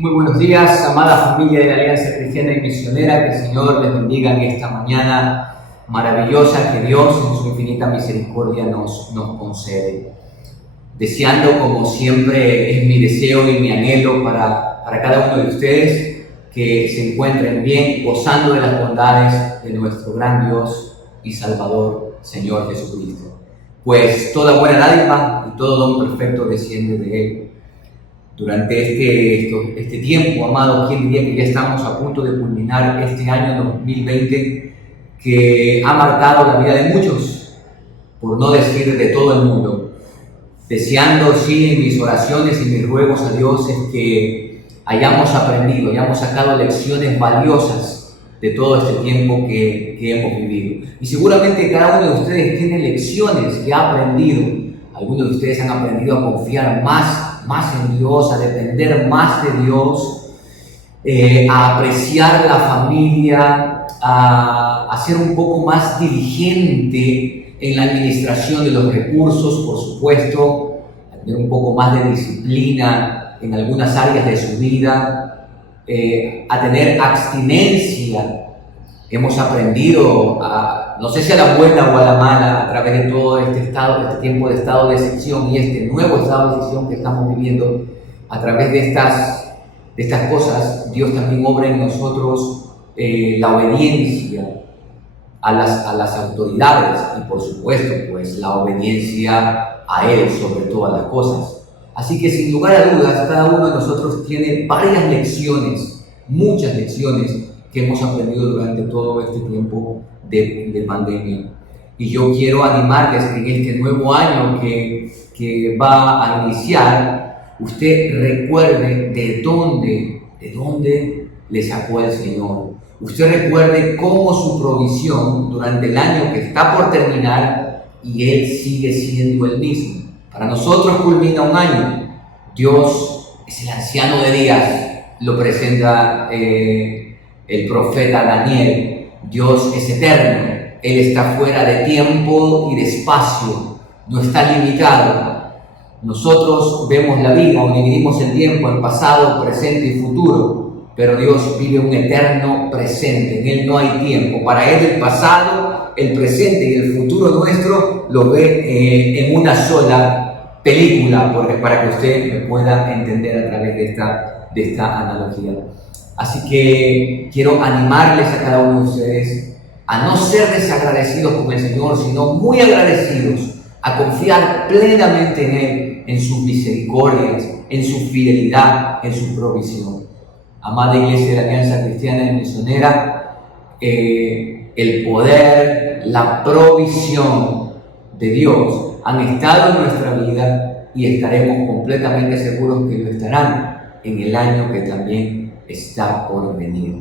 Muy buenos días, amada familia de la Alianza Cristiana y Misionera. Que el Señor les bendiga en esta mañana maravillosa que Dios en su infinita misericordia nos concede. Deseando, como siempre es mi deseo y mi anhelo para cada uno de ustedes, que se encuentren bien, gozando de las bondades de nuestro gran Dios y Salvador, Señor Jesucristo. Pues toda buena dádiva y todo don perfecto desciende de Él. Durante este tiempo, amado, ¿quién diría que ya estamos a punto de culminar este año 2020 que ha marcado la vida de muchos, por no decir de todo el mundo? Deseando, sí, en mis oraciones y mis ruegos a Dios es que hayamos aprendido, hayamos sacado lecciones valiosas de todo este tiempo que hemos vivido. Y seguramente cada uno de ustedes tiene lecciones que ha aprendido. Algunos de ustedes han aprendido a confiar más en Dios, a depender más de Dios, a apreciar la familia, a ser un poco más diligente en la administración de los recursos, por supuesto, a tener un poco más de disciplina en algunas áreas de su vida, a tener abstinencia. Hemos aprendido, no sé si a la buena o a la mala, a través de todo este tiempo de estado de excepción y este nuevo estado de excepción que estamos viviendo, a través de estas cosas, Dios también obra en nosotros la obediencia a las autoridades y, por supuesto, pues la obediencia a Él sobre todas las cosas. Así que, sin lugar a dudas, cada uno de nosotros tiene varias lecciones, muchas lecciones, que hemos aprendido durante todo este tiempo de pandemia. Y yo quiero animarles que en este nuevo año que va a iniciar, usted recuerde de dónde le sacó el Señor. Usted recuerde cómo su provisión durante el año que está por terminar, y Él sigue siendo el mismo. Para nosotros culmina un año. Dios es el anciano de días, lo presenta el profeta Daniel. Dios es eterno, Él está fuera de tiempo y de espacio, no está limitado. Nosotros vemos la vida o dividimos el tiempo en pasado, presente y futuro, pero Dios vive un eterno presente, en Él no hay tiempo. Para Él el pasado, el presente y el futuro nuestro lo ve en una sola película, porque para que usted me pueda entender a través de esta analogía. Así que quiero animarles a cada uno de ustedes a no ser desagradecidos con el Señor, sino muy agradecidos, a confiar plenamente en Él, en sus misericordias, en su fidelidad, en su provisión. Amada Iglesia de la Alianza Cristiana y Misionera, el poder, la provisión de Dios han estado en nuestra vida y estaremos completamente seguros que lo estarán en el año que también está por venir.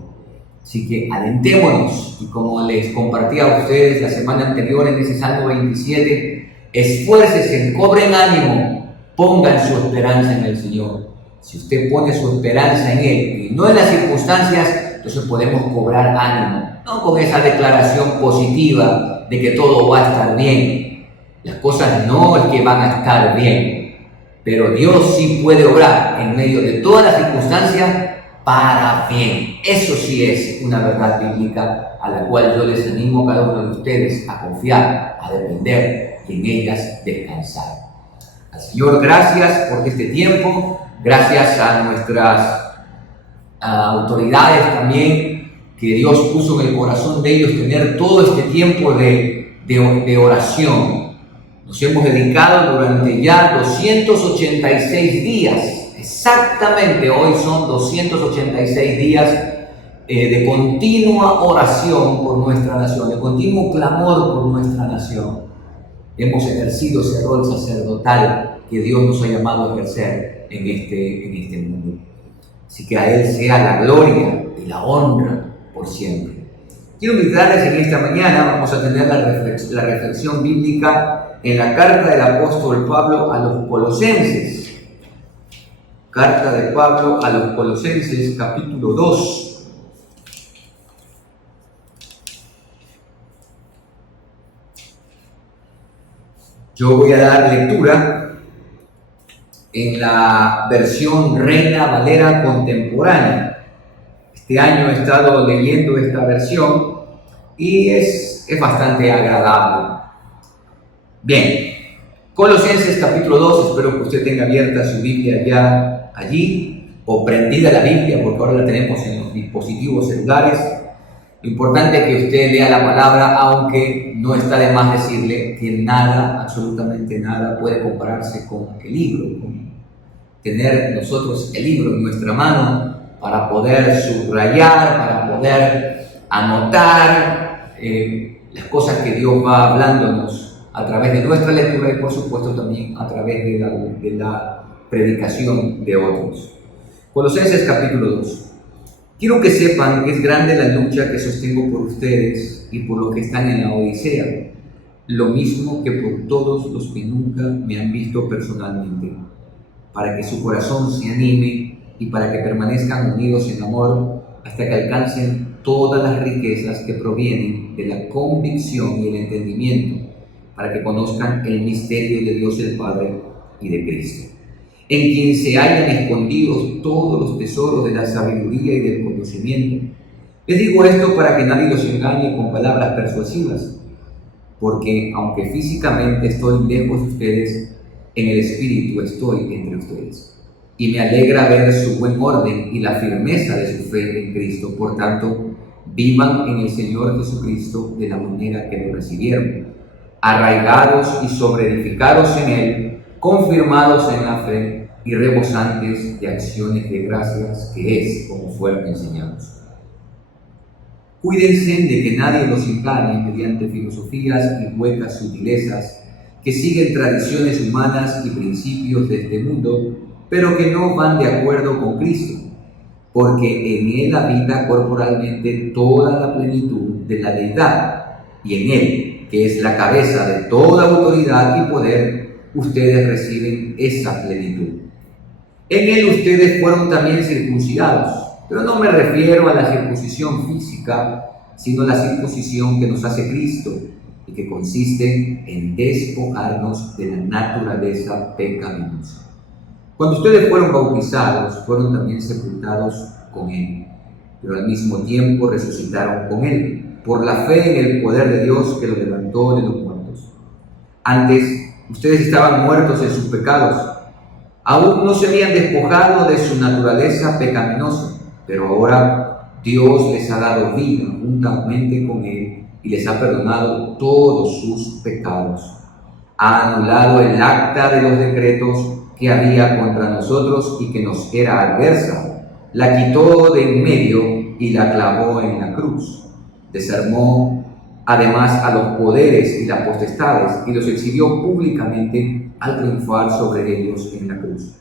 Así que alentémonos, y como les compartí a ustedes la semana anterior en ese Salmo 27, esfuércense, cobren ánimo, pongan su esperanza en el Señor. Si usted pone su esperanza en Él y no en las circunstancias, entonces podemos cobrar ánimo, no con esa declaración positiva de que todo va a estar bien. Las cosas no es que van a estar bien, pero Dios sí puede obrar en medio de todas las circunstancias para bien. Eso sí es una verdad bíblica a la cual yo les animo a cada uno de ustedes a confiar, a depender y en ellas descansar. Al Señor, gracias por este tiempo, gracias a nuestras autoridades también, que Dios puso en el corazón de ellos tener todo este tiempo de oración. Nos hemos dedicado durante ya 286 días. Exactamente, hoy son 286 días de continua oración por nuestra nación, de continuo clamor por nuestra nación. Hemos ejercido ese rol sacerdotal que Dios nos ha llamado a ejercer en este mundo. Así que a Él sea la gloria y la honra por siempre. Quiero invitarles en esta mañana, vamos a tener la reflexión bíblica en la carta del apóstol Pablo a los Colosenses. Carta de Pablo a los Colosenses, capítulo 2. Yo voy a dar lectura en la versión Reina Valera contemporánea. Este año he estado leyendo esta versión y es bastante agradable. Bien, Colosenses capítulo 2, espero que usted tenga abierta su Biblia ya allí, o prendida la Biblia, porque ahora la tenemos en los dispositivos celulares. Lo importante es que usted lea la palabra, aunque no está de más decirle que nada, absolutamente nada, puede compararse con el libro, con tener nosotros el libro en nuestra mano para poder subrayar, para poder anotar las cosas que Dios va hablándonos a través de nuestra lectura y por supuesto también a través de la predicación de otros. Colosenses capítulo 2. Quiero que sepan que es grande la lucha que sostengo por ustedes y por los que están en la Odisea, lo mismo que por todos los que nunca me han visto personalmente, para que su corazón se anime y para que permanezcan unidos en amor hasta que alcancen todas las riquezas que provienen de la convicción y el entendimiento, para que conozcan el misterio de Dios el Padre y de Cristo, en quien se hallan escondidos todos los tesoros de la sabiduría y del conocimiento. Les digo esto para que nadie los engañe con palabras persuasivas, porque aunque físicamente estoy lejos de ustedes, en el espíritu estoy entre ustedes. Y me alegra ver su buen orden y la firmeza de su fe en Cristo. Por tanto, vivan en el Señor Jesucristo de la manera que lo recibieron, arraigados y sobreedificados en Él, confirmados en la fe y rebosantes de acciones de gracias, que es como fueron enseñados. Cuídense de que nadie los engañe mediante filosofías y huecas sutilezas que siguen tradiciones humanas y principios de este mundo, pero que no van de acuerdo con Cristo, porque en Él habita corporalmente toda la plenitud de la deidad, y en Él, que es la cabeza de toda autoridad y poder, ustedes reciben esa plenitud. En Él ustedes fueron también circuncidados, pero no me refiero a la circuncisión física, sino a la circuncisión que nos hace Cristo, y que consiste en despojarnos de la naturaleza pecaminosa. Cuando ustedes fueron bautizados, fueron también sepultados con Él, pero al mismo tiempo resucitaron con Él, por la fe en el poder de Dios que lo levantó de los muertos. Antes, ustedes estaban muertos en sus pecados, aún no se habían despojado de su naturaleza pecaminosa, pero ahora Dios les ha dado vida juntamente con Él y les ha perdonado todos sus pecados. Ha anulado el acta de los decretos que había contra nosotros y que nos era adversa. La quitó de en medio y la clavó en la cruz. Desarmó además a los poderes y las potestades y los exhibió públicamente al triunfar sobre ellos en la cruz.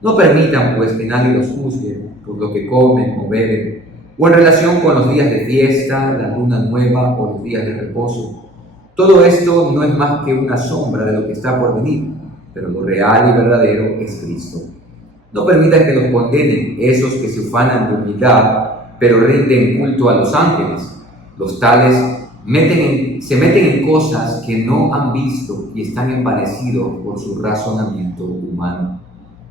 No permitan pues que nadie los juzgue por lo que comen o beben, o en relación con los días de fiesta, la luna nueva o los días de reposo. Todo esto no es más que una sombra de lo que está por venir, pero lo real y verdadero es Cristo. No permitan que los condenen esos que se ufanan de humildad, pero rinden culto a los ángeles. Los tales se meten en cosas que no han visto y están envanecidos por su razonamiento humano.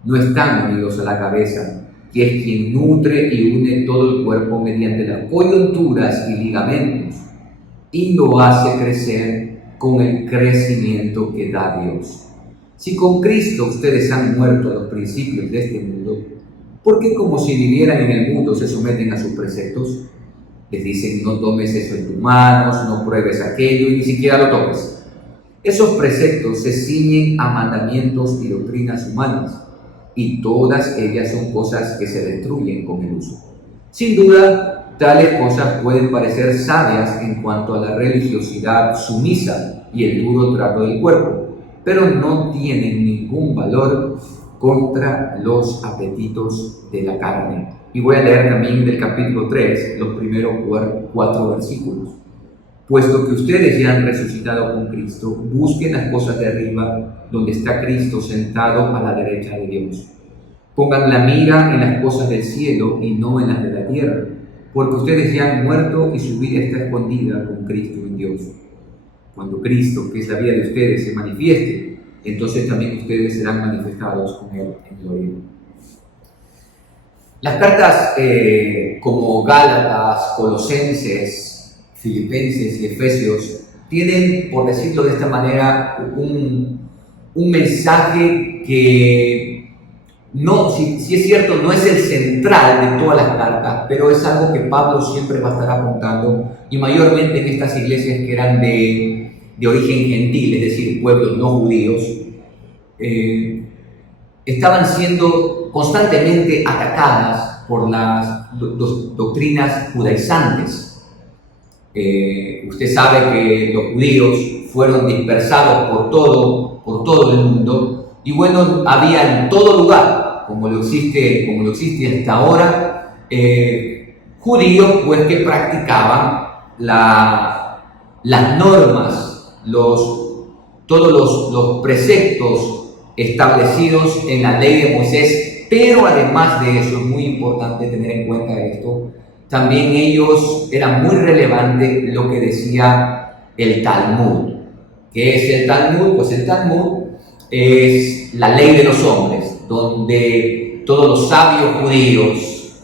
No están unidos a la cabeza, que es quien nutre y une todo el cuerpo mediante las coyunturas y ligamentos, y lo hace crecer con el crecimiento que da Dios. Si con Cristo ustedes han muerto a los principios de este mundo, ¿por qué como si vivieran en el mundo se someten a sus preceptos? Les dicen: no tomes eso en tus manos, no pruebes aquello y ni siquiera lo toques. Esos preceptos se ciñen a mandamientos y doctrinas humanas, y todas ellas son cosas que se destruyen con el uso. Sin duda, tales cosas pueden parecer sabias en cuanto a la religiosidad sumisa y el duro trato del cuerpo, pero no tienen ningún valor contra los apetitos de la carne. Y voy a leer también del capítulo 3, los primeros 4 versículos. Puesto que ustedes ya han resucitado con Cristo, busquen las cosas de arriba, donde está Cristo sentado a la derecha de Dios. Pongan la mira en las cosas del cielo y no en las de la tierra, porque ustedes ya han muerto y su vida está escondida con Cristo en Dios. Cuando Cristo, que es la vida de ustedes, se manifieste, entonces también ustedes serán manifestados con Él en gloria. Las cartas como Gálatas, Colosenses, Filipenses y Efesios tienen, por decirlo de esta manera, un mensaje que no, si es cierto, no es el central de todas las cartas, pero es algo que Pablo siempre va a estar apuntando, y mayormente en estas iglesias que eran de origen gentil, es decir, pueblos no judíos, estaban siendo constantemente atacadas por las doctrinas judaizantes. Usted sabe que los judíos fueron dispersados por todo el mundo, y bueno, había en todo lugar, como lo existe hasta ahora, judíos pues que practicaban las normas, todos los preceptos establecidos en la ley de Moisés, pero además de eso es muy importante tener en cuenta esto, también ellos eran muy relevante lo que decía el Talmud. ¿Qué es el Talmud? Pues el Talmud es la ley de los hombres, donde todos los sabios judíos,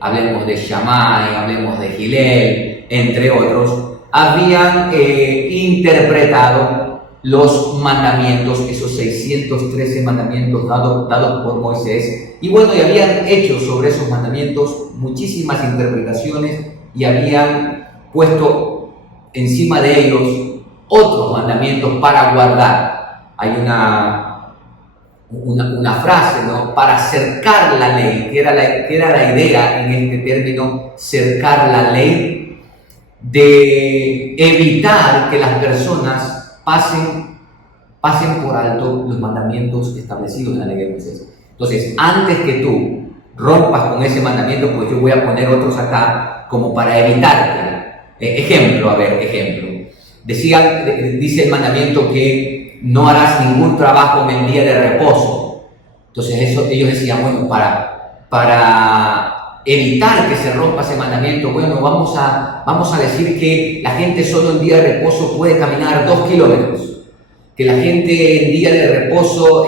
hablemos de Shammai, hablemos de Hillel, entre otros, habían interpretado los mandamientos, esos 613 mandamientos dados por Moisés, y bueno, y habían hecho sobre esos mandamientos muchísimas interpretaciones y habían puesto encima de ellos otros mandamientos para guardar. Hay una frase, ¿no?, para cercar la ley, que era la idea en este término, cercar la ley, de evitar que las personas pasen por alto los mandamientos establecidos en la ley de Moisés. Entonces, antes que tú rompas con ese mandamiento, pues yo voy a poner otros acá como para evitarte. Ejemplo. Dice el mandamiento que no harás ningún trabajo en el día de reposo. Entonces ellos decían, bueno, para evitar que se rompa ese mandamiento, bueno, vamos a decir que la gente solo en día de reposo puede caminar 2 kilómetros, que la gente en día de reposo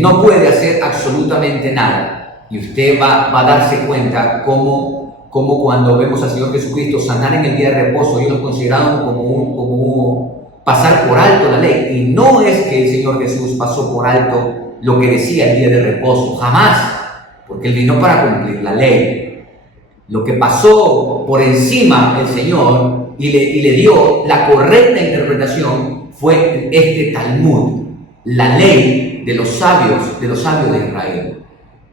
no puede hacer absolutamente nada. Y usted va a darse cuenta cómo cuando vemos al Señor Jesucristo sanar en el día de reposo, ellos lo consideraron como pasar por alto la ley. Y no es que el Señor Jesús pasó por alto lo que decía el día de reposo, jamás, porque Él vino para cumplir la ley. Lo que pasó por encima el Señor y le dio la correcta interpretación fue este Talmud, la ley de los sabios de Israel.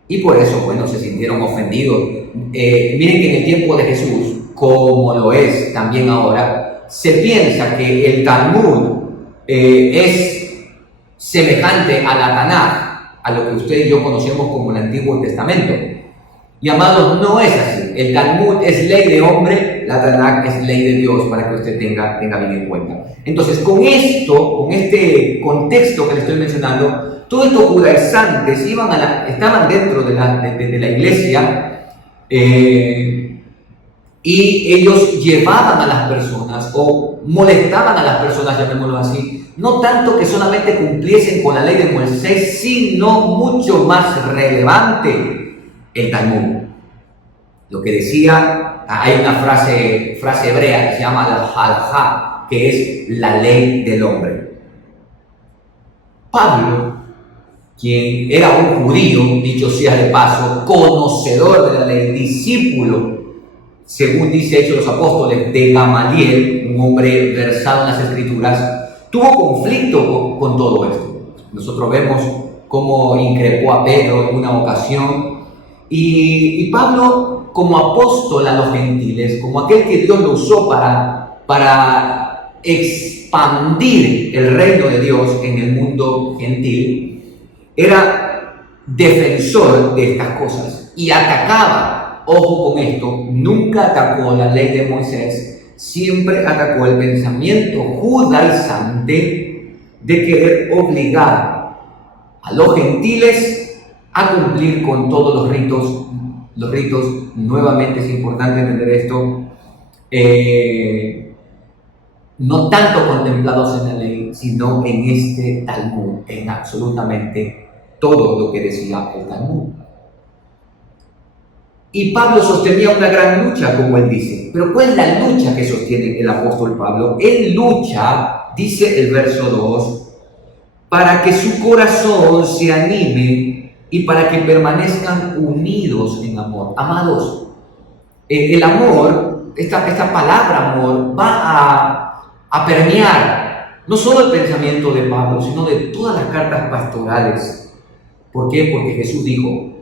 Y por eso, bueno, se sintieron ofendidos. Miren que en el tiempo de Jesús, como lo es también ahora, se piensa que el Talmud es semejante a la Tanaj, a lo que usted y yo conocemos como el Antiguo Testamento. Y amados, no es así. El Talmud es ley de hombre, la Tanaj es ley de Dios, para que usted tenga bien en cuenta. Entonces, con este contexto que le estoy mencionando, todos estos judaizantes estaban dentro de la iglesia, y ellos llevaban a las personas o molestaban a las personas, llamémoslo así, no tanto que solamente cumpliesen con la ley de Moisés, sino mucho más relevante, el Talmud. Lo que decía, hay una frase hebrea que se llama la halajá, que es la ley del hombre. Pablo, quien era un judío, dicho sea de paso, conocedor de la ley, discípulo, según dice Hechos de los Apóstoles, de Gamaliel, un hombre versado en las Escrituras, tuvo conflicto con todo esto. Nosotros vemos cómo increpó a Pedro en una ocasión, y Pablo, como apóstol a los gentiles, como aquel que Dios lo usó para expandir el reino de Dios en el mundo gentil, era defensor de estas cosas y atacaba, ojo con esto, nunca atacó la ley de Moisés, siempre atacó el pensamiento judaizante de querer obligar a los gentiles a cumplir con todos los ritos. Los ritos, nuevamente es importante entender esto, no tanto contemplados en la ley, aquí, sino en este Talmud, en absolutamente todo lo que decía el Talmud. Y Pablo sostenía una gran lucha, como él dice. Pero ¿cuál es la lucha que sostiene el apóstol Pablo? Él lucha, dice el verso 2, para que su corazón se anime y para que permanezcan unidos en amor. Amados, el amor, esta palabra amor, va a permear no solo el pensamiento de Pablo, sino de todas las cartas pastorales. ¿Por qué? Porque Jesús dijo,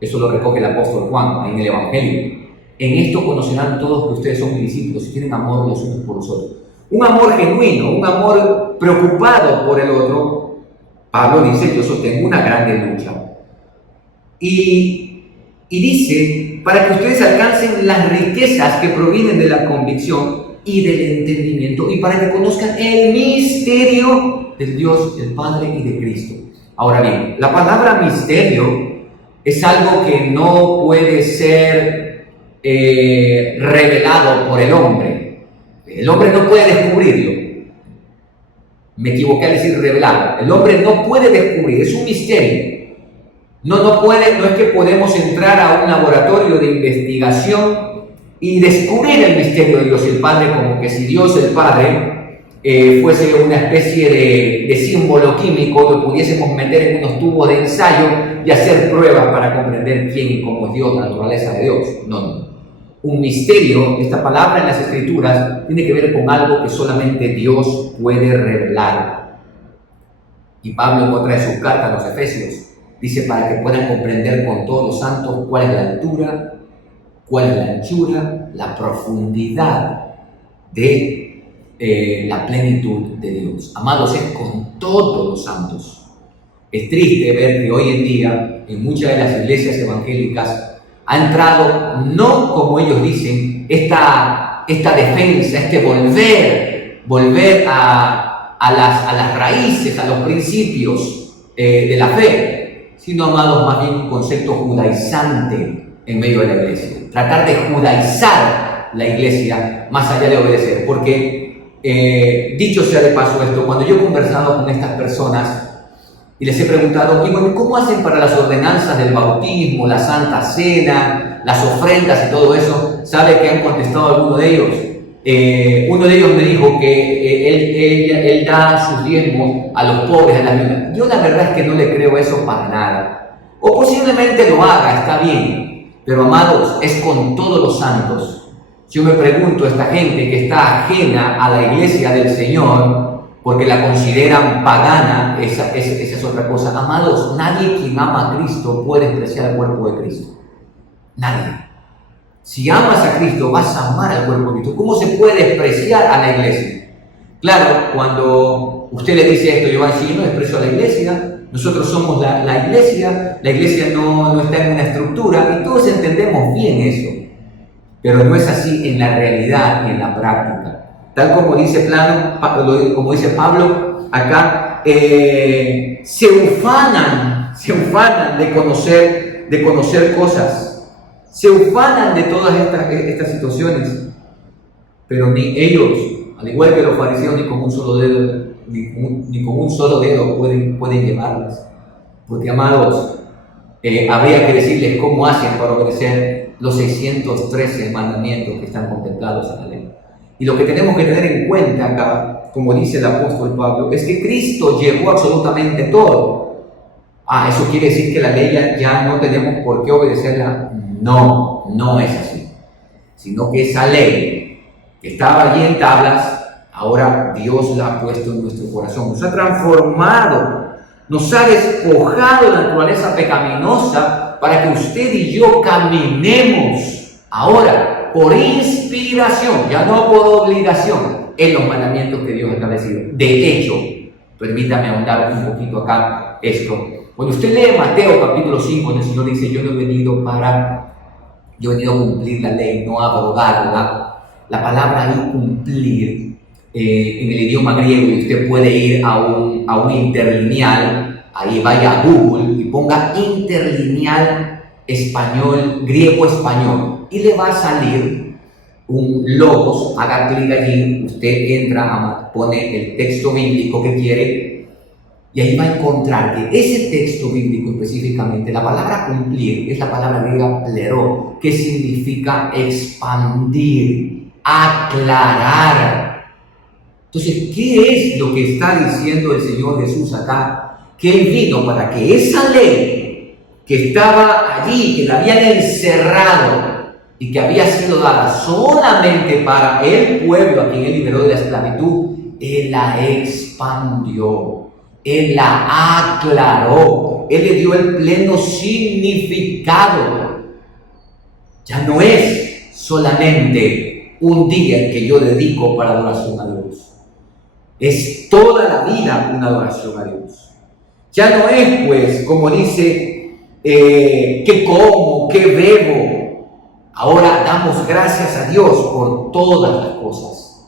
eso lo recoge el apóstol Juan ahí en el Evangelio: en esto conocerán todos que ustedes son mis discípulos, si tienen amor los unos por los otros. Un amor genuino, un amor preocupado por el otro. Pablo dice, yo sostengo una grande lucha. Y dice, para que ustedes alcancen las riquezas que provienen de la convicción y del entendimiento, y para que conozcan el misterio del Dios, del Padre y de Cristo. Ahora bien, la palabra misterio es algo que no puede ser revelado por el hombre. El hombre no puede descubrirlo. Me equivoqué al decir revelado. El hombre no puede descubrir, es un misterio. No es que podemos entrar a un laboratorio de investigación y descubrir el misterio de Dios el Padre, como que si Dios el Padre fuese una especie de símbolo químico que pudiésemos meter en unos tubos de ensayo y hacer pruebas para comprender quién y cómo es Dios, la naturaleza de Dios. No. Un misterio, esta palabra en las Escrituras, tiene que ver con algo que solamente Dios puede revelar. Y Pablo, en otra de sus cartas a los Efesios, dice, para que puedan comprender con todos los santos cuál es la altura, cuál es la anchura, la profundidad de la plenitud de Dios. Amados, es con todos los santos. Es triste ver que hoy en día en muchas de las iglesias evangélicas ha entrado, no como ellos dicen, esta defensa, volver a las raíces, a los principios de la fe, sino, amados, más bien un concepto judaizante en medio de la iglesia. Tratar de judaizar la iglesia más allá de obedecer. Porque, dicho sea de paso esto, cuando yo he conversado con estas personas y les he preguntado, y bueno, ¿cómo hacen para las ordenanzas del bautismo, la Santa Cena, las ofrendas y todo eso? ¿Sabe qué han contestado algunos de ellos? Uno de ellos me dijo que él da sus diezmos a los pobres, a las viudas. Yo la verdad es que no le creo eso para nada. O posiblemente lo haga, está bien. Pero, amados, es con todos los santos. Yo me pregunto, esta gente que está ajena a la iglesia del Señor, porque la consideran pagana, esa es otra cosa. Amados, nadie quien ama a Cristo puede despreciar el cuerpo de Cristo. Nadie. Si amas a Cristo, vas a amar al cuerpo de Cristo. ¿Cómo se puede despreciar a la iglesia? Claro, cuando usted le dice esto, yo voy a decir, yo no desprecio a la iglesia, nosotros somos la iglesia no está en una estructura, y todos entendemos bien eso. Pero no es así en la realidad y en la práctica. Tal como dice Pablo acá, se ufanan de conocer cosas, se ufanan de todas estas situaciones, pero ni ellos, al igual que los fariseos, ni con un solo dedo pueden llevarlas. Porque, amados, habría que decirles cómo hacen para obedecer los 613 mandamientos que están contemplados en la ley. Y lo que tenemos que tener en cuenta acá, como dice el apóstol Pablo, es que Cristo llevó absolutamente todo. ¿Eso quiere decir que la ley ya no tenemos por qué obedecerla? No es así. Sino que esa ley que estaba allí en tablas, ahora Dios la ha puesto en nuestro corazón. Nos ha transformado, nos ha despojado de la naturaleza pecaminosa para que usted y yo caminemos ahora por inspiración, ya no por obligación, en los mandamientos que Dios ha establecido. De hecho, permítame ahondar un poquito acá esto. Cuando usted lee Mateo capítulo 5, donde el Señor dice, yo he venido a cumplir la ley, no a abrogarla. La palabra ahí cumplir, en el idioma griego, y usted puede ir a un interlineal, ahí vaya a Google y ponga interlineal griego-español, y le va a salir un logos, haga clic allí, usted entra, pone el texto bíblico que quiere y ahí va a encontrar que ese texto bíblico específicamente, la palabra cumplir es la palabra griega plero, que significa expandir, aclarar. Entonces, ¿qué es lo que está diciendo el Señor Jesús acá? Que Él vino para que esa ley que estaba allí, que la habían encerrado y que había sido dada solamente para el pueblo a quien Él liberó de la esclavitud, Él la expandió, Él la aclaró, Él le dio el pleno significado. Ya no es solamente un día que yo dedico para adoración a Dios. Es toda la vida una adoración a Dios. Ya no es, pues, como dice, que como, que bebo. Ahora damos gracias a Dios por todas las cosas.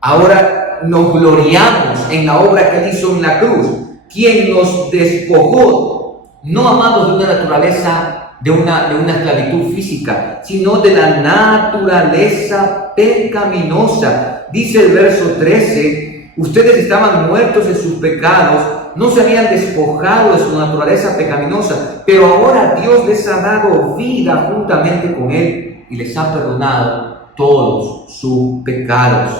Ahora nos gloriamos en la obra que Él hizo en la cruz, quien nos despojó, no amados de una naturaleza, de una esclavitud física, sino de la naturaleza pecaminosa. Dice el verso 13, ustedes estaban muertos en sus pecados, no se habían despojado de su naturaleza pecaminosa, pero ahora Dios les ha dado vida juntamente con Él y les ha perdonado todos sus pecados.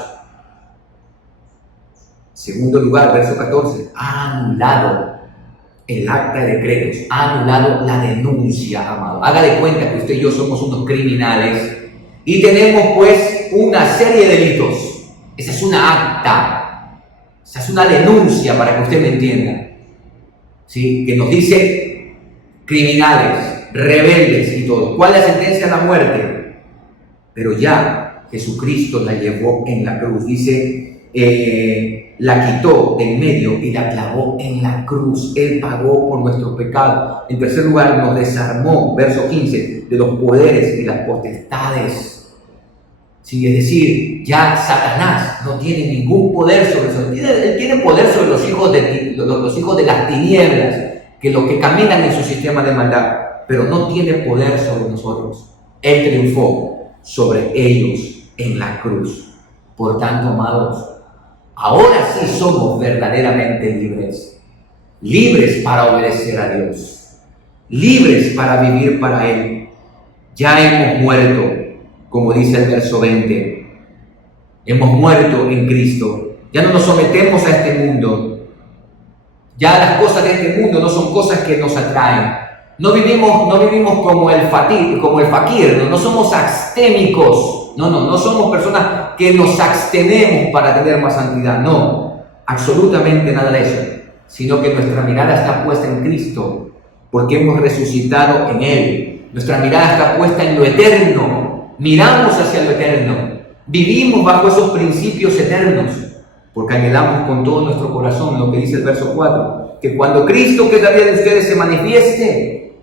Segundo lugar, verso 14, ha anulado el acta de decretos, ha anulado la denuncia, amado. Haga de cuenta que usted y yo somos unos criminales y tenemos pues una serie de delitos. Esa es una acta. Esa es una denuncia, para que usted me entienda, ¿sí? Que nos dice criminales, rebeldes y todo. ¿Cuál es la sentencia? La muerte. Pero ya Jesucristo la llevó en la cruz. Dice, la quitó del medio y la clavó en la cruz. Él pagó por nuestros pecados. En tercer lugar, nos desarmó, verso 15, de los poderes y las potestades. Sí, es decir, ya Satanás no tiene ningún poder sobre eso. Él tiene poder sobre los hijos de las tinieblas, que los que caminan en su sistema de maldad, pero no tiene poder sobre nosotros. Él triunfó sobre ellos en la cruz. Por tanto, amados, ahora sí somos verdaderamente libres. Libres para obedecer a Dios. Libres para vivir para Él. Ya hemos muerto. Como dice el verso 20, hemos muerto en Cristo. Ya no nos sometemos a este mundo. Ya las cosas de este mundo no son cosas que nos atraen. No vivimos como el fakir, no somos abstémicos. No somos personas que nos abstenemos para tener más santidad. No, absolutamente nada de eso. Sino que nuestra mirada está puesta en Cristo, porque hemos resucitado en Él. Nuestra mirada está puesta en lo eterno. Miramos hacia lo eterno, vivimos bajo esos principios eternos, porque anhelamos con todo nuestro corazón lo que dice el verso 4, que cuando Cristo, que es la vida de ustedes, se manifieste,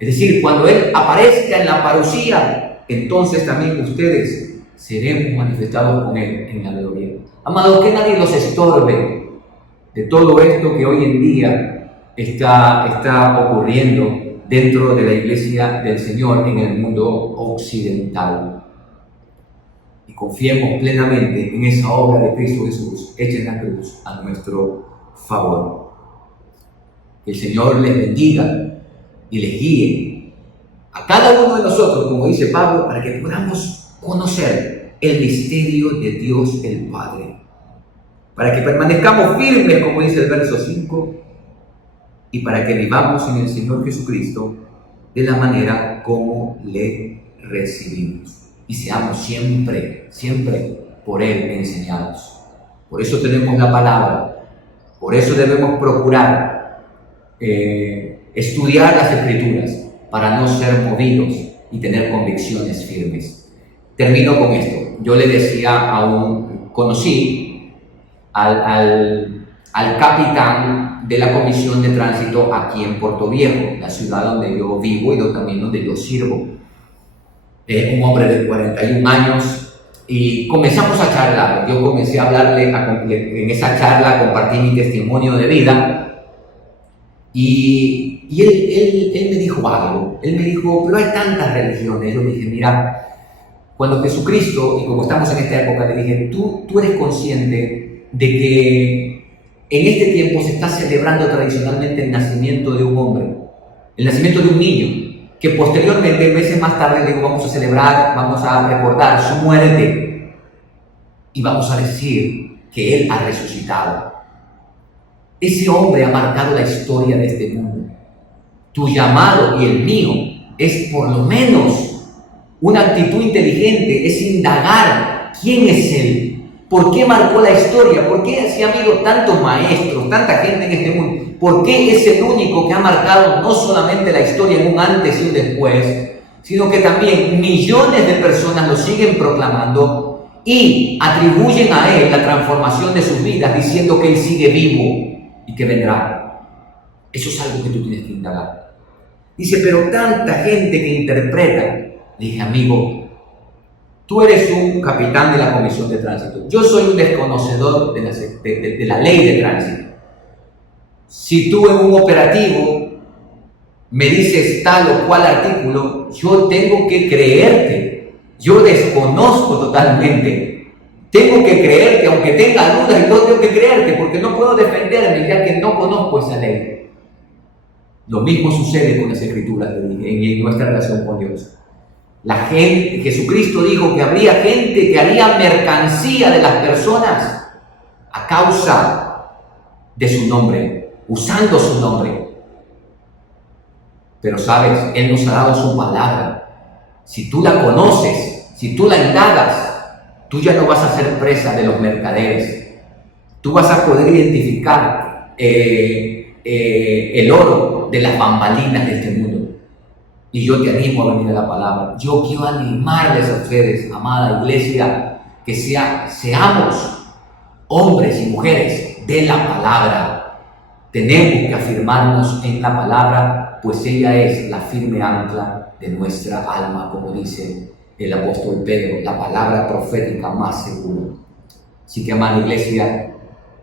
es decir, cuando Él aparezca en la parucía, entonces también ustedes seremos manifestados con Él en la gloria. Amados, que nadie los estorbe de todo esto que hoy en día está ocurriendo dentro de la iglesia del Señor en el mundo occidental. Y confiemos plenamente en esa obra de Cristo Jesús hecha en la cruz a nuestro favor. Que el Señor les bendiga y les guíe a cada uno de nosotros, como dice Pablo, para que podamos conocer el misterio de Dios el Padre, para que permanezcamos firmes, como dice el verso 5, y para que vivamos en el Señor Jesucristo de la manera como le recibimos. Y seamos siempre por Él enseñados. Por eso tenemos la palabra. Por eso debemos procurar estudiar las Escrituras para no ser movidos y tener convicciones firmes. Termino con esto. Yo le decía conocí al capitán de la Comisión de Tránsito aquí en Puerto Viejo, la ciudad donde yo vivo y también donde yo sirvo. Un hombre de 41 años, y comenzamos a charlar. Yo comencé a hablarle, en esa charla compartí mi testimonio de vida, y él me dijo algo. Él me dijo, pero hay tantas religiones. Yo le dije, mira, Cuando Jesucristo, y como estamos en esta época, le dije, tú eres consciente de que en este tiempo se está celebrando tradicionalmente el nacimiento de un hombre, el nacimiento de un niño, que posteriormente, meses más tarde, le digo, vamos a celebrar, vamos a recordar su muerte y vamos a decir que Él ha resucitado. Ese hombre ha marcado la historia de este mundo. Tu llamado y el mío es por lo menos una actitud inteligente, es indagar quién es Él. ¿Por qué marcó la historia? ¿Por qué se han habido tantos maestros, tanta gente en este mundo? ¿Por qué es el único que ha marcado no solamente la historia en un antes y un después, sino que también millones de personas lo siguen proclamando y atribuyen a Él la transformación de sus vidas, diciendo que Él sigue vivo y que vendrá? Eso es algo que tú tienes que indagar. Dice, pero tanta gente que interpreta. Dije, amigo, tú eres un capitán de la comisión de tránsito. Yo soy un desconocedor de la ley de tránsito. Si tú en un operativo me dices tal o cual artículo, yo tengo que creerte. Yo desconozco totalmente. Tengo que creerte, aunque tenga dudas y todo, tengo que creerte, porque no puedo defenderme ya que no conozco esa ley. Lo mismo sucede con las escrituras en nuestra relación con Dios. La gente, Jesucristo dijo que habría gente que haría mercancía de las personas a causa de su nombre, usando su nombre. Pero sabes, Él nos ha dado su palabra. Si tú la conoces, si tú la indagas, tú ya no vas a ser presa de los mercaderes. Tú vas a poder identificar el oro de las bambalinas de este mundo. Y yo te animo a venir a la palabra. Yo quiero animarles a ustedes, amada iglesia, que seamos hombres y mujeres de la palabra. Tenemos que afirmarnos en la palabra, pues ella es la firme ancla de nuestra alma, como dice el apóstol Pedro, la palabra profética más segura. Así que, amada iglesia,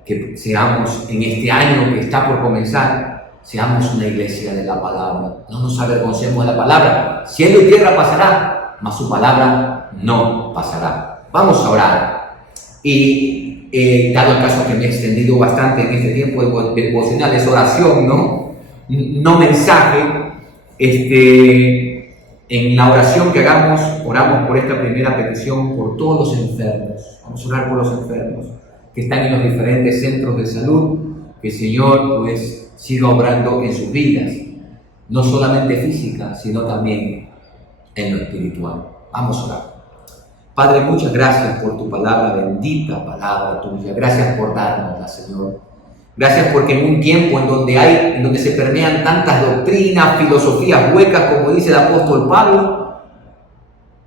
que seamos en este año que está por comenzar, seamos una iglesia de la palabra. No nos avergoncemos de la palabra. Cielo y tierra pasará, mas su palabra no pasará. Vamos a orar. Y dado el caso que me he extendido bastante en este tiempo de devocional, es oración, no mensaje. En la oración que hagamos, oramos por esta primera petición, por todos los enfermos. Vamos a orar por los enfermos que están en los diferentes centros de salud. Que el Señor, pues, siga obrando en sus vidas, no solamente física, sino también en lo espiritual. Vamos a orar. Padre, muchas gracias por tu palabra, bendita palabra tuya. Gracias por dárnosla, Señor. Gracias porque en un tiempo en donde se permean tantas doctrinas, filosofías huecas, como dice el apóstol Pablo,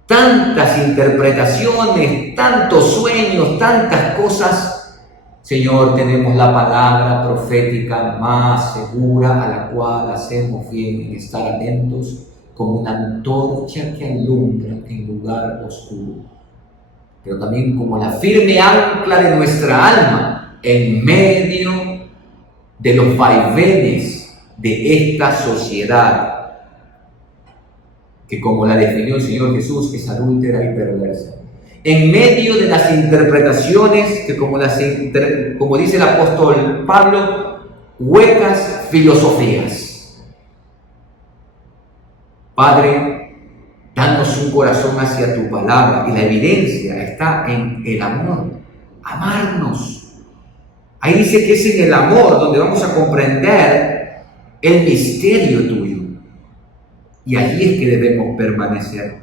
tantas interpretaciones, tantos sueños, tantas cosas, Señor, tenemos la palabra profética más segura, a la cual hacemos bien en estar atentos, como una antorcha que alumbra en lugar oscuro, pero también como la firme ancla de nuestra alma en medio de los vaivenes de esta sociedad, que como la definió el Señor Jesús, es adúltera y perversa. En medio de las interpretaciones que, como dice el apóstol Pablo, huecas filosofías. Padre, danos un corazón hacia tu palabra, y la evidencia está en el amor, amarnos. Ahí dice que es en el amor donde vamos a comprender el misterio tuyo, y allí es que debemos permanecer.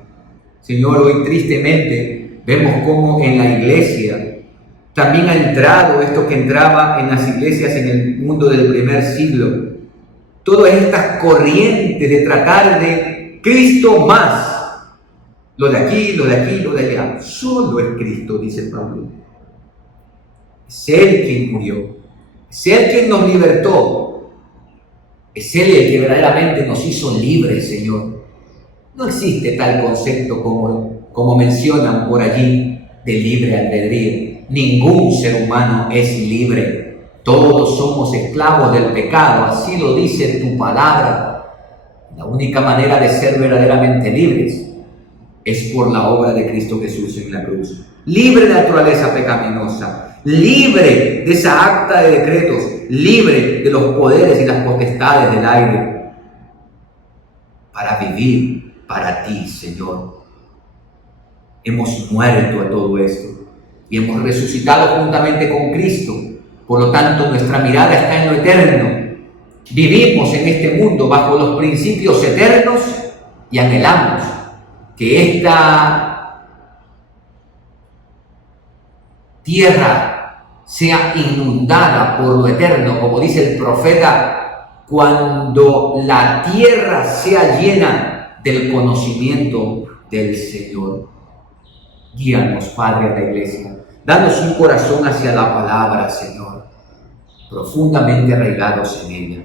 Señor, hoy tristemente vemos cómo en la iglesia también ha entrado esto que entraba en las iglesias en el mundo del primer siglo. Todas estas corrientes de tratar de Cristo más. Lo de aquí, lo de aquí, lo de allá. Solo es Cristo, dice Pablo. Es Él quien murió. Es Él quien nos libertó. Es Él el que verdaderamente nos hizo libres, Señor. No existe tal concepto como mencionan por allí, de libre albedrío. Ningún ser humano es libre. Todos somos esclavos del pecado, así lo dice tu palabra. La única manera de ser verdaderamente libres es por la obra de Cristo Jesús en la cruz. Libre de naturaleza pecaminosa, libre de esa acta de decretos, libre de los poderes y las potestades del aire, para vivir para ti, Señor. Hemos muerto a todo esto y hemos resucitado juntamente con Cristo. Por lo tanto, nuestra mirada está en lo eterno. Vivimos en este mundo bajo los principios eternos y anhelamos que esta tierra sea inundada por lo eterno, como dice el profeta, cuando la tierra sea llena del conocimiento del Señor. Guíanos, Padre, a la iglesia. Danos un corazón hacia la palabra, Señor, profundamente arraigados en ella.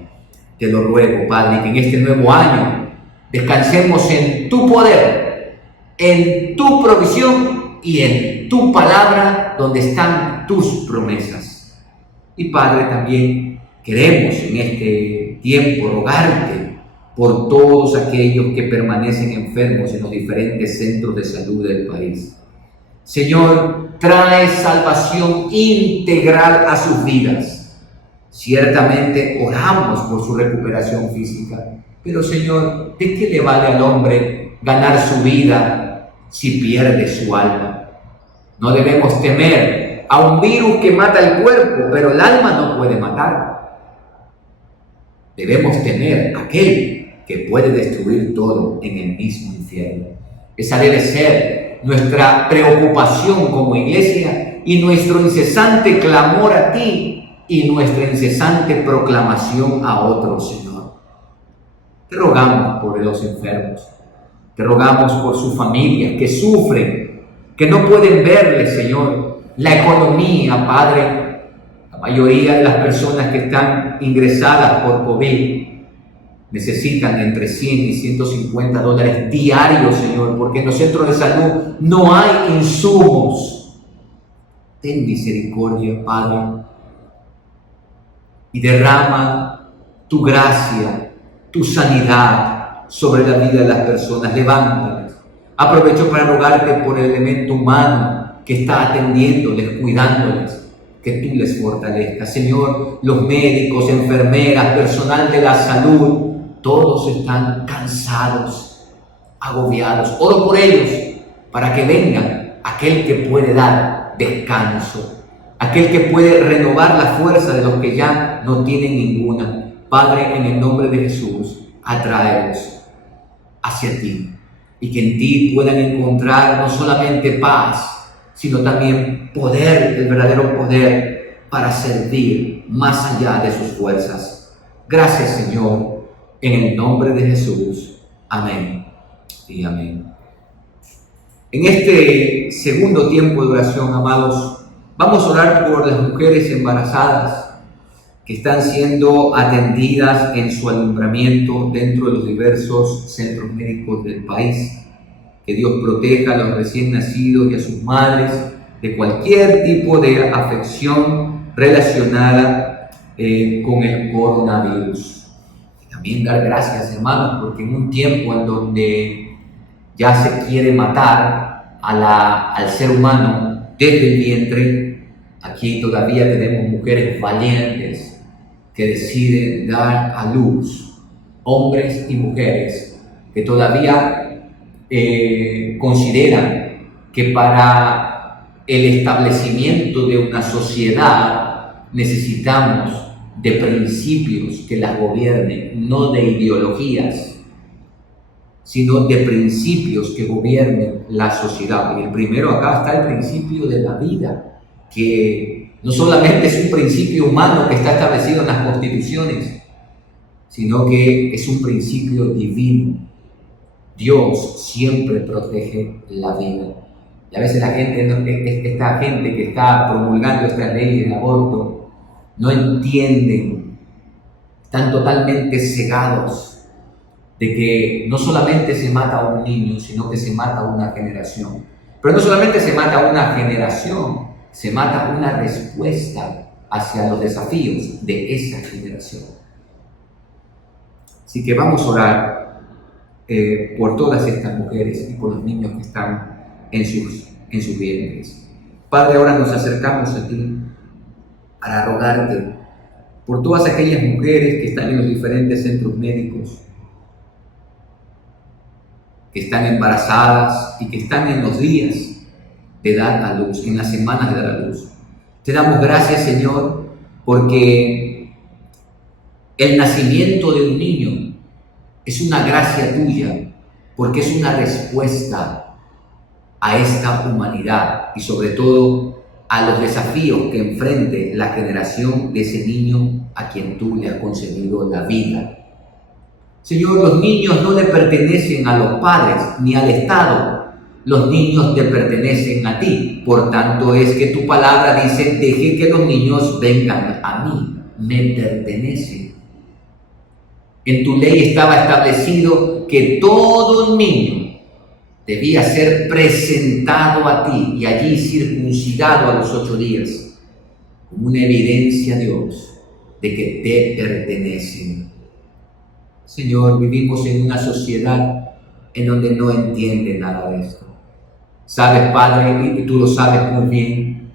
Te lo ruego, Padre, que en este nuevo año descansemos en tu poder, en tu provisión y en tu palabra, donde están tus promesas. Y Padre, también queremos en este tiempo rogarte por todos aquellos que permanecen enfermos en los diferentes centros de salud del país. Señor, trae salvación integral a sus vidas. Ciertamente oramos por su recuperación física, pero Señor, ¿de qué le vale al hombre ganar su vida si pierde su alma? No debemos temer a un virus que mata el cuerpo, pero el alma no puede matar. Debemos temer a aquel que puede destruir todo en el mismo infierno. Esa debe ser nuestra preocupación como iglesia y nuestro incesante clamor a ti y nuestra incesante proclamación a otros, Señor. Te rogamos por los enfermos, te rogamos por sus familias que sufren, que no pueden verle, Señor, la economía, Padre. La mayoría de las personas que están ingresadas por COVID necesitan entre 100 y 150 dólares diarios, Señor, porque en los centros de salud no hay insumos. Ten misericordia, Padre, y derrama tu gracia, tu sanidad sobre la vida de las personas. Levántalas. Aprovecho para rogarte por el elemento humano que está atendiéndoles, cuidándoles, que tú les fortalezcas. Señor, los médicos, enfermeras, personal de la salud, todos están cansados, agobiados. Oro por ellos para que venga aquel que puede dar descanso, aquel que puede renovar la fuerza de los que ya no tienen ninguna. Padre, en el nombre de Jesús, atráelos hacia ti y que en ti puedan encontrar no solamente paz, sino también poder, el verdadero poder para servir más allá de sus fuerzas. Gracias, Señor. En el nombre de Jesús. Amén y amén. En este segundo tiempo de oración, amados, vamos a orar por las mujeres embarazadas que están siendo atendidas en su alumbramiento dentro de los diversos centros médicos del país. Que Dios proteja a los recién nacidos y a sus madres de cualquier tipo de afección relacionada con el coronavirus. También dar gracias, hermanos, porque en un tiempo en donde ya se quiere matar al ser humano desde el vientre, aquí todavía tenemos mujeres valientes que deciden dar a luz, hombres y mujeres que todavía consideran que para el establecimiento de una sociedad necesitamos de principios que las gobiernen, no de ideologías, sino de principios que gobiernen la sociedad. Y el primero acá está el principio de la vida, que no solamente es un principio humano que está establecido en las constituciones, sino que es un principio divino. Dios siempre protege la vida. Y a veces la gente, esta gente que está promulgando estas leyes de aborto, no entienden, están totalmente cegados de que no solamente se mata a un niño, sino que se mata a una generación. Pero no solamente se mata a una generación, se mata a una respuesta hacia los desafíos de esa generación. Así que vamos a orar por todas estas mujeres y por los niños que están en sus vientres. Padre, ahora nos acercamos a ti para rogarte por todas aquellas mujeres que están en los diferentes centros médicos, que están embarazadas y que están en los días de dar a luz, en las semanas de dar a luz. Te damos gracias, Señor, porque el nacimiento de un niño es una gracia tuya, porque es una respuesta a esta humanidad y sobre todo a los desafíos que enfrente la generación de ese niño a quien tú le has concedido la vida. Señor, los niños no le pertenecen a los padres ni al Estado, los niños te pertenecen a ti. Por tanto es que tu palabra dice, deje que los niños vengan a mí, me pertenecen. En tu ley estaba establecido que todo niño debía ser presentado a ti y allí circuncidado a los 8 días, como una evidencia, Dios, de que te pertenecen. Señor, vivimos en una sociedad en donde no entiende nada de esto. Sabes, Padre, y tú lo sabes muy bien,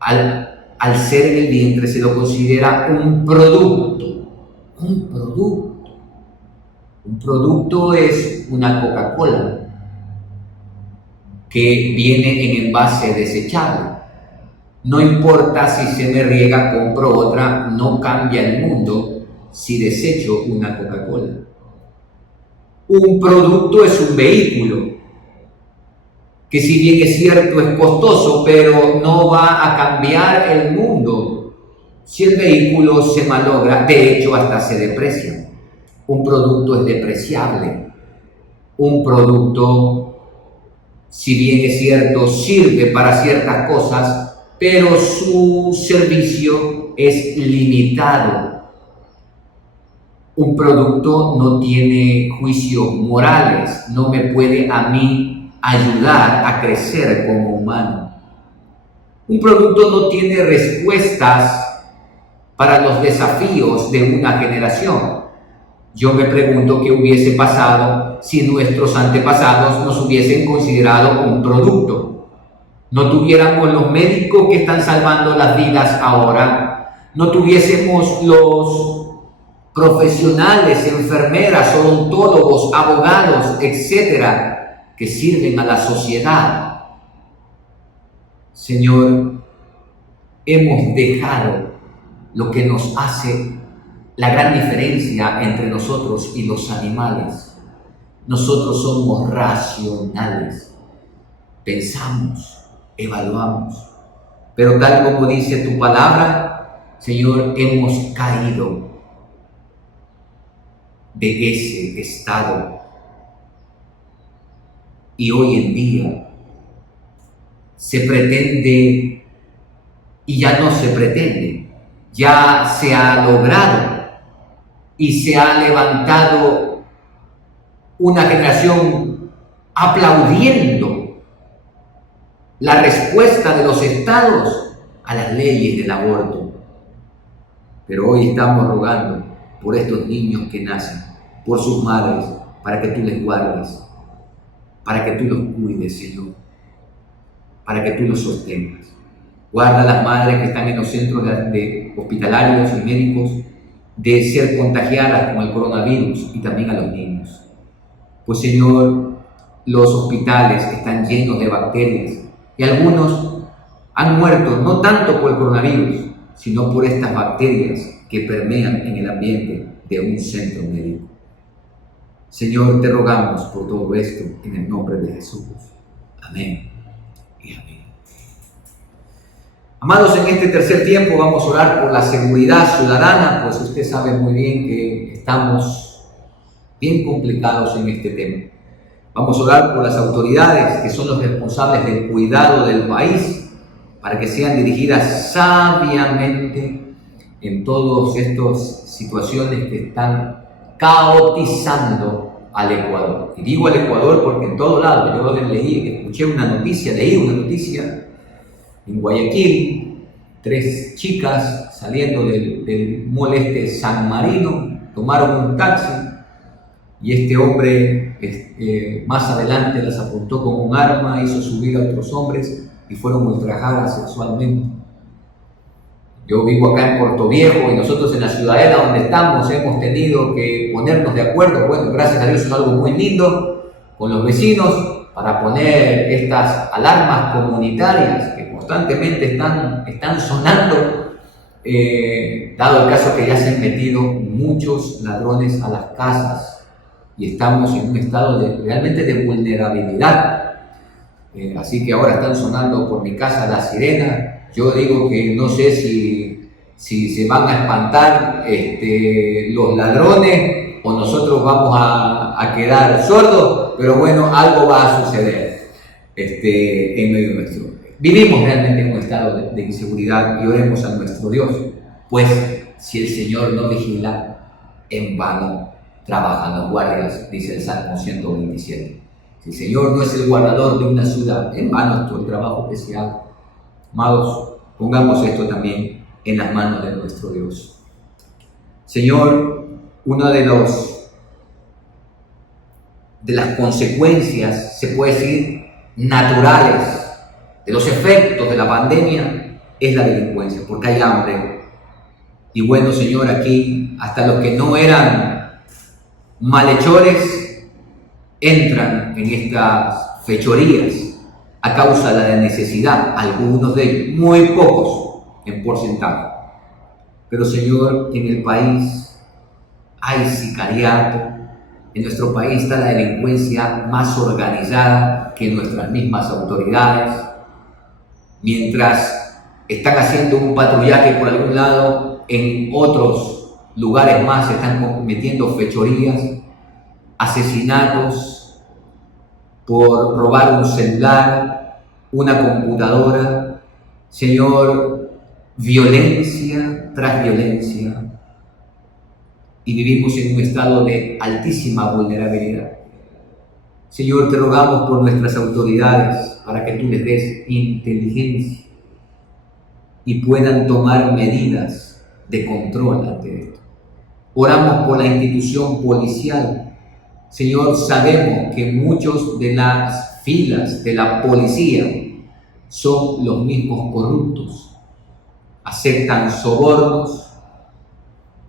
al ser en el vientre se lo considera un producto. Un producto. Un producto es una Coca-Cola que viene en envase desechable. No importa si se me riega, compro otra, no cambia el mundo si desecho una Coca-Cola. Un producto es un vehículo que, si bien es cierto, es costoso, pero no va a cambiar el mundo si el vehículo se malogra. De hecho, hasta se deprecia. Un producto es depreciable. Un producto, si bien es cierto, sirve para ciertas cosas, pero su servicio es limitado. Un producto no tiene juicios morales, no me puede a mí ayudar a crecer como humano. Un producto no tiene respuestas para los desafíos de una generación. Yo me pregunto qué hubiese pasado si nuestros antepasados nos hubiesen considerado un producto. No tuviéramos los médicos que están salvando las vidas ahora, no tuviésemos los profesionales, enfermeras, odontólogos, abogados, etcétera, que sirven a la sociedad. Señor, hemos dejado lo que nos hace la gran diferencia entre nosotros y los animales. Nosotros somos racionales, pensamos, evaluamos, pero tal como dice tu palabra, Señor, hemos caído de ese estado. Y hoy en día se pretende, y ya no se pretende, ya se ha logrado y se ha levantado una generación aplaudiendo la respuesta de los estados a las leyes del aborto. Pero hoy estamos rogando por estos niños que nacen, por sus madres, para que tú les guardes, para que tú los cuides, Señor, para que tú los sostengas. Guarda a las madres que están en los centros de hospitalarios y médicos de ser contagiadas con el coronavirus, y también a los niños. Pues, Señor, los hospitales están llenos de bacterias y algunos han muerto no tanto por el coronavirus, sino por estas bacterias que permean en el ambiente de un centro médico. Señor, te rogamos por todo esto en el nombre de Jesús. Amén y amén. Amados, en este tercer tiempo vamos a orar por la seguridad ciudadana, pues usted sabe muy bien que estamos bien complicados en este tema. Vamos a orar por las autoridades que son los responsables del cuidado del país, para que sean dirigidas sabiamente en todas estas situaciones que están caotizando al Ecuador. Y digo al Ecuador porque en todo lado, yo escuché una noticia en Guayaquil, 3 chicas saliendo del mall San Marino, tomaron un taxi y este hombre más adelante las apuntó con un arma, hizo subir a otros hombres y fueron ultrajadas sexualmente. Yo vivo acá en Puerto Viejo y nosotros en la ciudadela donde estamos hemos tenido que ponernos de acuerdo. Bueno, gracias a Dios es algo muy lindo con los vecinos para poner estas alarmas comunitarias que constantemente están sonando, dado el caso que ya se han metido muchos ladrones a las casas y estamos en un estado realmente de vulnerabilidad. Así que ahora están sonando por mi casa las sirenas. Yo digo que no sé si se van a espantar los ladrones o nosotros vamos a quedar sordos, pero bueno, algo va a suceder en medio nuestro. Vivimos realmente en un estado de inseguridad y oremos a nuestro Dios, pues si el Señor no vigila, en vano trabajan los guardias, dice el Salmo 127. Si el Señor no es el guardador de una ciudad, en vano es todo el trabajo que se haga. Amados, pongamos esto también en las manos de nuestro Dios. Señor, una de las consecuencias, se puede decir, naturales de los efectos de la pandemia es la delincuencia, porque hay hambre. Y bueno, Señor, aquí hasta los que no eran malhechores entran en estas fechorías a causa de la necesidad, algunos de ellos, muy pocos en porcentaje. Pero Señor, en el país hay sicariato, en nuestro país está la delincuencia más organizada que nuestras mismas autoridades. Mientras están haciendo un patrullaje por algún lado, en otros lugares más se están cometiendo fechorías, asesinatos por robar un celular, una computadora. Señor, violencia tras violencia, y vivimos en un estado de altísima vulnerabilidad. Señor, te rogamos por nuestras autoridades para que tú les des inteligencia y puedan tomar medidas de control ante esto. Oramos por la institución policial. Señor, sabemos que muchos de las filas de la policía son los mismos corruptos. Aceptan sobornos,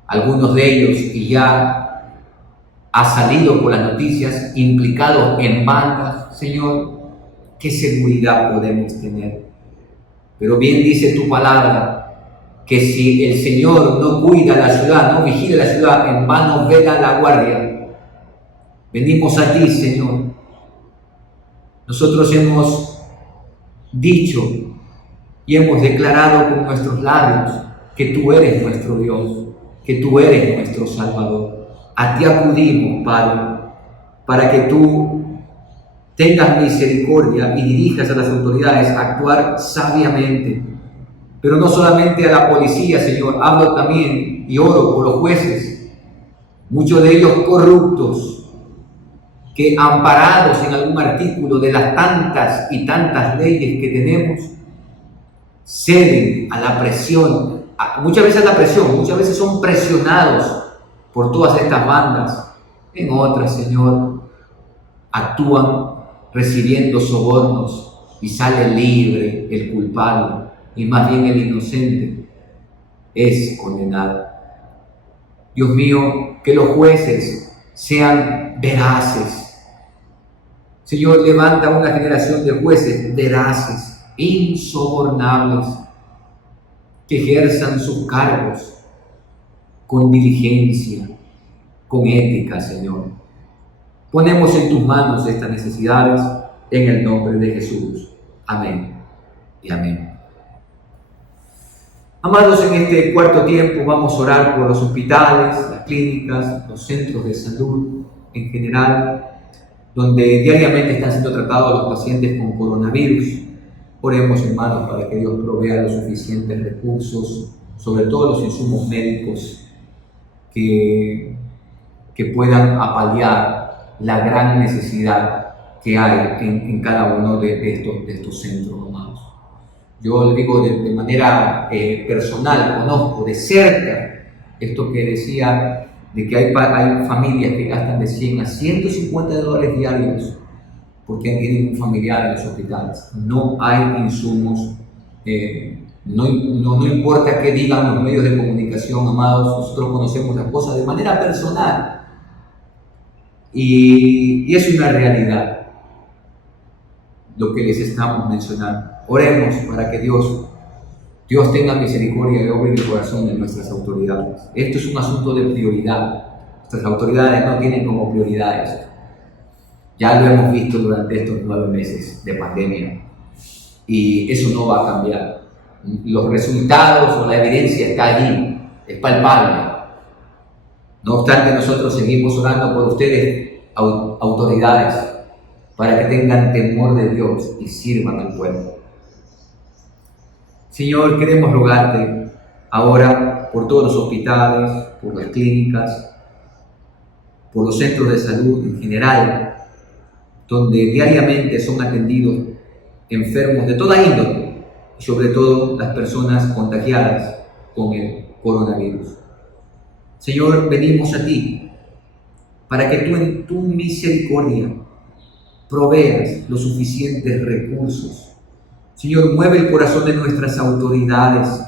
algunos de ellos, y ya ha salido por las noticias, implicados en bandas. Señor, ¿qué seguridad podemos tener? Pero bien dice tu palabra, que si el Señor no cuida la ciudad, no vigila la ciudad, en vano vela la guardia. Venimos a ti, Señor. Nosotros hemos dicho y hemos declarado con nuestros labios que tú eres nuestro Dios, que tú eres nuestro Salvador. A ti acudimos, Padre, para que tú tengas misericordia y dirijas a las autoridades a actuar sabiamente. Pero no solamente a la policía, Señor, hablo también y oro por los jueces, muchos de ellos corruptos, que amparados en algún artículo de las tantas y tantas leyes que tenemos, ceden a la presión, muchas veces son presionados por todas estas bandas. En otras, Señor, actúan recibiendo sobornos y sale libre el culpable y más bien el inocente es condenado. Dios mío, que los jueces sean veraces. Señor, levanta una generación de jueces veraces, insobornables, que ejerzan sus cargos con diligencia, con ética, Señor. Ponemos en tus manos estas necesidades en el nombre de Jesús. Amén y amén. Amados, en este cuarto tiempo vamos a orar por los hospitales, las clínicas, los centros de salud en general, donde diariamente están siendo tratados los pacientes con coronavirus. Oremos, hermanos, para que Dios provea los suficientes recursos, sobre todo los insumos médicos, que puedan apalear la gran necesidad que hay en cada uno de estos centros, hermanos. Yo le digo de manera personal, conozco de cerca esto que decía de que hay familias que gastan de 100 a 150 dólares diarios porque tienen un familiar en los hospitales. No hay insumos. No importa qué digan los medios de comunicación, amados, nosotros conocemos las cosas de manera personal. Y es una realidad lo que les estamos mencionando. Oremos para que Dios tenga misericordia y obre el corazón de nuestras autoridades. Esto es un asunto de prioridad. Nuestras autoridades no tienen como prioridad esto. Ya lo hemos visto durante estos 9 meses de pandemia y eso no va a cambiar. Los resultados o la evidencia está allí, es palpable. No obstante, nosotros seguimos orando por ustedes, autoridades, para que tengan temor de Dios y sirvan al pueblo. Señor, queremos rogarte ahora por todos los hospitales, por las clínicas, por los centros de salud en general, donde diariamente son atendidos enfermos de toda índole, y sobre todo las personas contagiadas con el coronavirus. Señor, venimos a ti para que tú en tu misericordia proveas los suficientes recursos. Señor, mueve el corazón de nuestras autoridades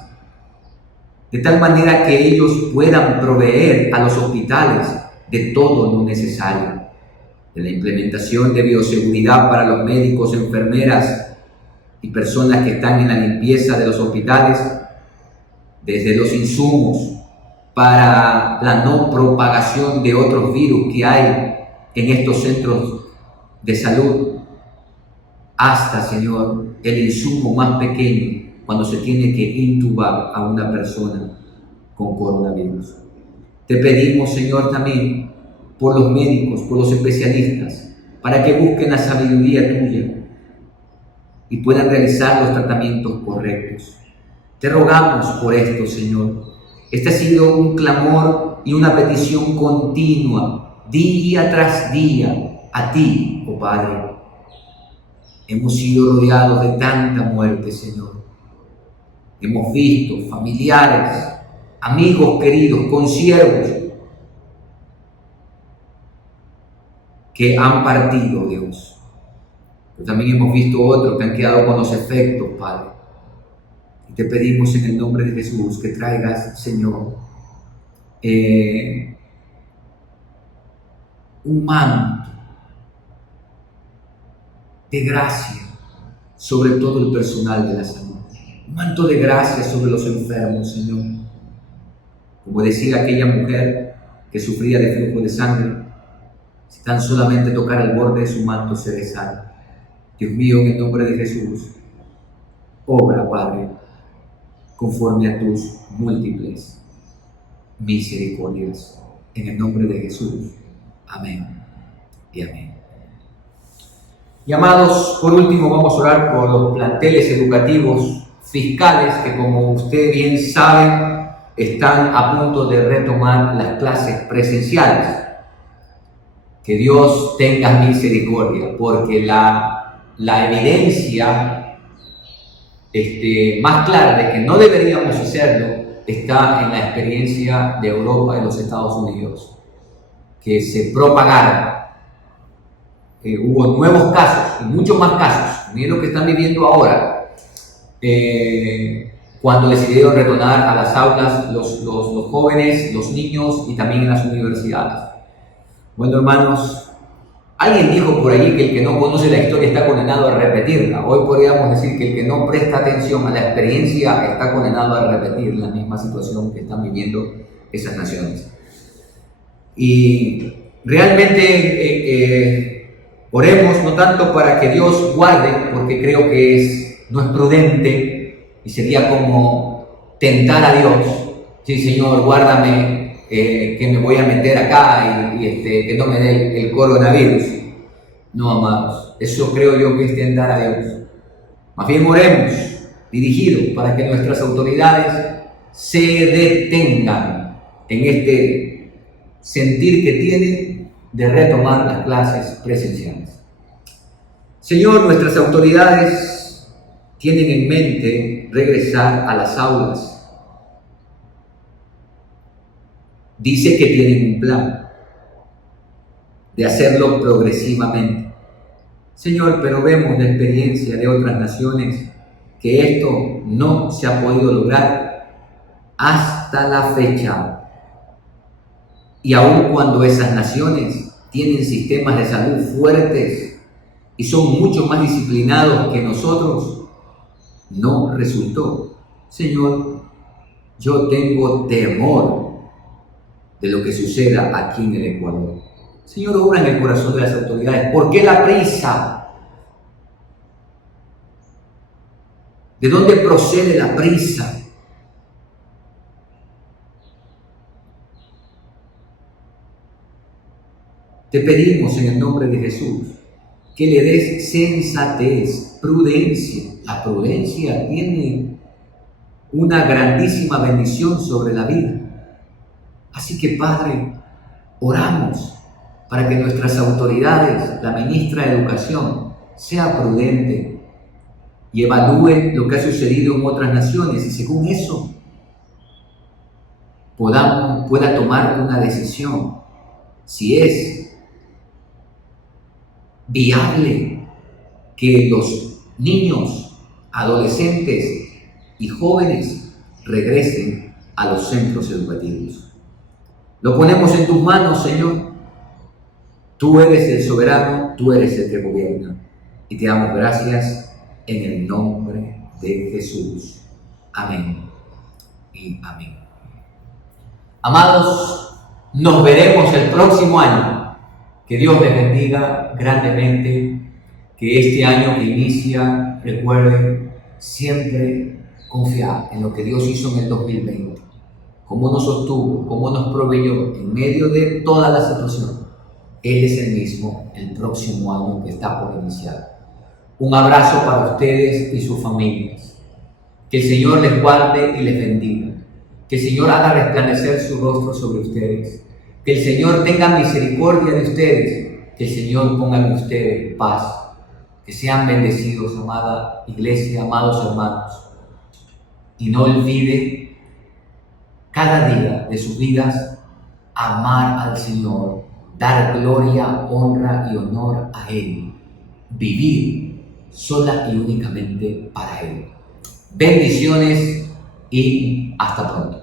de tal manera que ellos puedan proveer a los hospitales de todo lo necesario, de la implementación de bioseguridad para los médicos, enfermeras y personas que están en la limpieza de los hospitales, desde los insumos para la no propagación de otros virus que hay en estos centros de salud, hasta, Señor, el insumo más pequeño cuando se tiene que intubar a una persona con coronavirus. Te pedimos, Señor, también por los médicos, por los especialistas, para que busquen la sabiduría tuya y puedan realizar los tratamientos correctos. Te rogamos por esto, Señor. Este ha sido un clamor y una petición continua, día tras día, a ti, oh Padre. Hemos sido rodeados de tanta muerte, Señor. Hemos visto familiares, amigos queridos, consiervos que han partido, Dios. Pero también hemos visto otros que han quedado con los efectos, Padre. Y te pedimos en el nombre de Jesús que traigas, Señor, un manto de gracia sobre todo el personal de la salud. Un manto de gracia sobre los enfermos, Señor. Como decía aquella mujer que sufría de flujo de sangre, si tan solamente tocar el borde de su manto seré sana. Dios mío, en el nombre de Jesús, obra, Padre, conforme a tus múltiples misericordias. En el nombre de Jesús. Amén y amén. Y amados, por último vamos a orar por los planteles educativos fiscales que, como usted bien sabe, están a punto de retomar las clases presenciales. Que Dios tenga misericordia, porque la evidencia más clara de que no deberíamos hacerlo está en la experiencia de Europa y los Estados Unidos, que se propagaron. Hubo nuevos casos y muchos más casos. Miren lo que están viviendo ahora, cuando decidieron retornar a las aulas los jóvenes, los niños y también en las universidades. Bueno, hermanos, alguien dijo por ahí que el que no conoce la historia está condenado a repetirla. Hoy podríamos decir que el que no presta atención a la experiencia está condenado a repetir la misma situación que están viviendo esas naciones. Y realmente oremos no tanto para que Dios guarde, porque creo que no es prudente y sería como tentar a Dios. Sí, Señor, guárdame, que me voy a meter acá y que no me dé el coronavirus. No, amados, eso creo yo que es tentar a Dios. Más bien oremos dirigidos para que nuestras autoridades se detengan en este sentir que tienen de retomar las clases presenciales. Señor, nuestras autoridades tienen en mente regresar a las aulas dice que tienen un plan de hacerlo progresivamente. Señor, pero vemos la experiencia de otras naciones que esto no se ha podido lograr hasta la fecha. Y aun cuando esas naciones tienen sistemas de salud fuertes y son mucho más disciplinados que nosotros, no resultó. Señor, yo tengo temor de lo que suceda aquí en el Ecuador. Señor, obra en el corazón de las autoridades. ¿Por qué la prisa? ¿De dónde procede la prisa? Te pedimos en el nombre de Jesús que le des sensatez, prudencia. La prudencia tiene una grandísima bendición sobre la vida. Así que, Padre, oramos para que nuestras autoridades, la ministra de Educación, sea prudente y evalúe lo que ha sucedido en otras naciones y según eso pueda tomar una decisión si es viable que los niños, adolescentes y jóvenes regresen a los centros educativos. Lo ponemos en tus manos, Señor. Tú eres el soberano, tú eres el que gobierna. Y te damos gracias en el nombre de Jesús. Amén y amén. Amados, nos veremos el próximo año. Que Dios les bendiga grandemente. Que este año que inicia, recuerden siempre confiar en lo que Dios hizo en el 2020. Cómo nos sostuvo, cómo nos proveyó en medio de toda la situación. Él es el mismo el próximo año que está por iniciar. Un abrazo para ustedes y sus familias. Que el Señor les guarde y les bendiga. Que el Señor haga resplandecer su rostro sobre ustedes. Que el Señor tenga misericordia de ustedes. Que el Señor ponga en ustedes paz. Que sean bendecidos, amada iglesia, amados hermanos. Y no olvide cada día de sus vidas amar al Señor, dar gloria, honra y honor a Él, vivir sola y únicamente para Él. Bendiciones y hasta pronto.